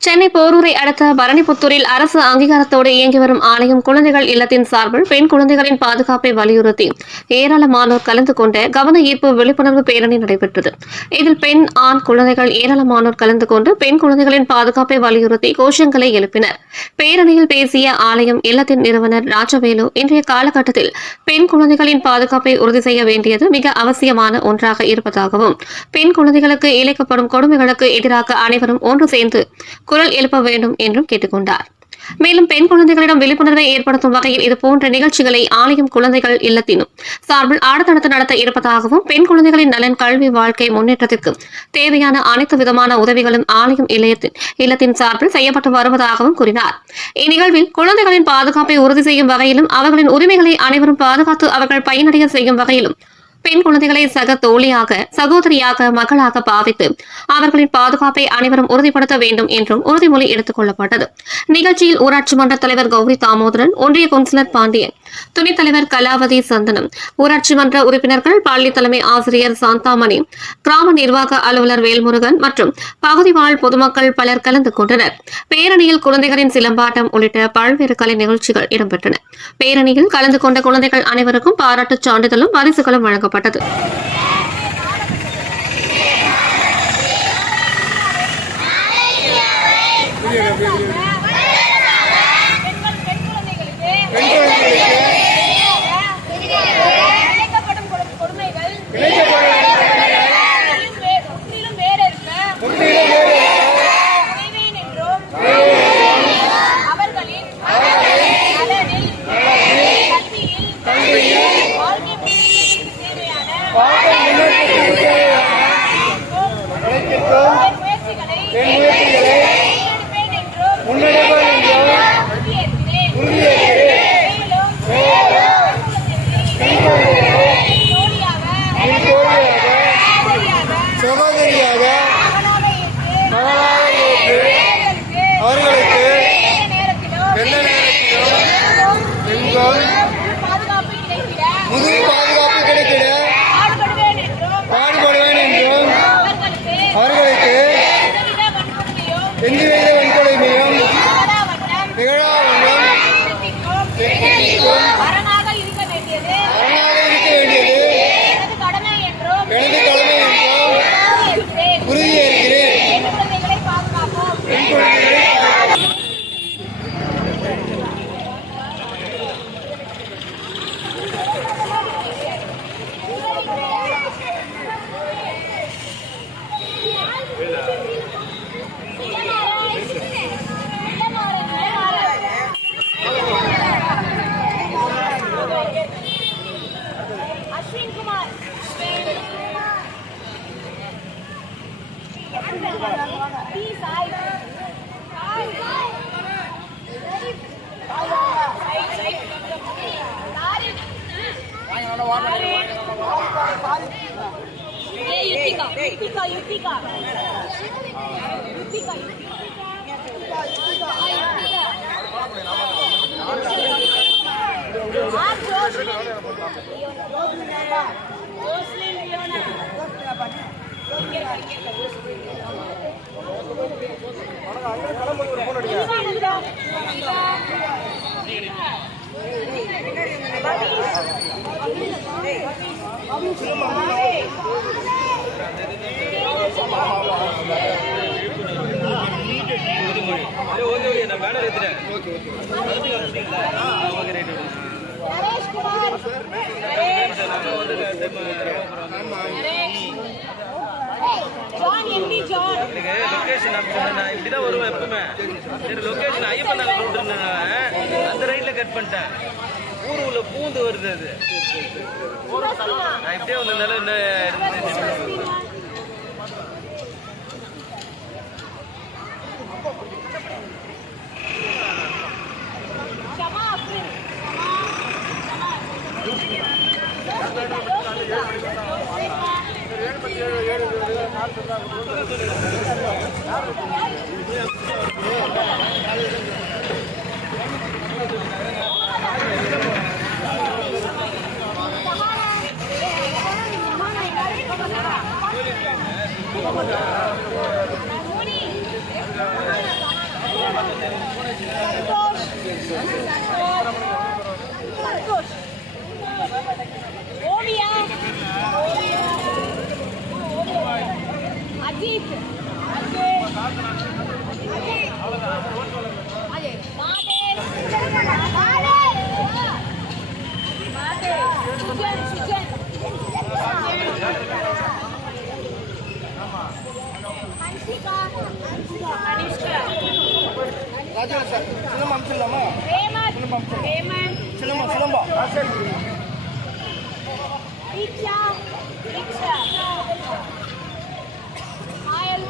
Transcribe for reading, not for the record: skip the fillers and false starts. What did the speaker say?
சென்னை போரூரை அடுத்த பரணிபுத்தூரில் அரசு அங்கீகாரத்தோடு இயங்கி வரும் ஆலயம் குழந்தைகள் இல்லத்தின் சார்பில் பெண் குழந்தைகளின் பாதுகாப்பை வலியுறுத்தி ஏராளமானோர் கலந்து கொண்ட கவன ஈர்ப்பு விழிப்புணர்வு பேரணி நடைபெற்றது. இதில் பெண், ஆண் குழந்தைகள் ஏராளமானோர் கலந்து கொண்டு பெண் குழந்தைகளின் பாதுகாப்பை வலியுறுத்தி கோஷங்களை எழுப்பினர். பேரணியில் பேசிய ஆலயம் இல்லத்தின் நிறுவனர் ராஜவேலு, இன்றைய காலகட்டத்தில் பெண் குழந்தைகளின் பாதுகாப்பை உறுதி செய்ய வேண்டியது மிக அவசியமான ஒன்றாக இருப்பதாகவும், பெண் குழந்தைகளுக்கு இழைக்கப்படும் கொடுமைகளுக்கு எதிராக அனைவரும் ஒன்று சேர்ந்து குரல் எழுப்ப வேண்டும் என்றும் கேட்டுக்கொண்டார். மேலும் பெண் குழந்தைகளிடம் விழிப்புணர்வை ஏற்படுத்தும் வகையில் இதுபோன்ற நிகழ்ச்சிகளை ஆலயம் குழந்தைகள் இல்லத்தினும் சார்பில் அடுத்தடுத்து நடத்த இருப்பதாகவும், பெண் குழந்தைகளின் நலன், கல்வி, வாழ்க்கை முன்னேற்றத்திற்கு தேவையான அனைத்து விதமான உதவிகளும் ஆலயம் இல்லத்தின் சார்பில் செய்யப்பட்டு வருவதாகவும் கூறினார். இந்நிகழ்வில் குழந்தைகளின் பாதுகாப்பை உறுதி செய்யும் வகையிலும், அவர்களின் உரிமைகளை அனைவரும் பாதுகாத்து அவர்கள் பயனடைய செய்யும் வகையிலும் பெண் குழந்தைகளை சக தோழியாக, சகோதரியாக, மகளாக பாவித்து அவர்களின் பாதுகாப்பை அனைவரும் உறுதிப்படுத்த வேண்டும் என்றும் உறுதிமொழி எடுத்துக் கொள்ளப்பட்டது. நிகழ்ச்சியில் ஊராட்சி மன்ற தலைவர் கௌரி தாமோதரன், ஒன்றிய கவுன்சிலர் பாண்டியன், துணைத் தலைவர் கலாவதி சந்தனம், ஊராட்சி மன்ற உறுப்பினர்கள், பள்ளி தலைமை ஆசிரியர் சாந்தாமணி, கிராம நிர்வாக அலுவலர் வேல்முருகன் மற்றும் பகுதி வாழ் பொதுமக்கள் பலர் கலந்து கொண்டனர். பேரணியில் குழந்தைகளின் சிலம்பாட்டம் உள்ளிட்ட பல்வேறு கலை நிகழ்ச்சிகள் இடம்பெற்றன. பேரணியில் கலந்து கொண்ட குழந்தைகள் அனைவருக்கும் பாராட்டுச் சான்றிதழும் பரிசுகளும் வழங்கப்பட்டது. லொகேஷன் நான் இப்படிதான் வருவேன் எப்பவுமே. சரி, லொகேஷன் ஐயப்பன் நகர் ரோடு அந்த ரைட்ல கட் பண்ணிட்டேன். ஊர் உள்ள பூந்து வருது. அது நான் இப்படியே வந்ததுனால Morning. संतोष ओविया अजीत अजय சிலம்பம் சிலம்பா சிலம்பம் சிலம்பா சரி दीक्षा दीक्षा आयल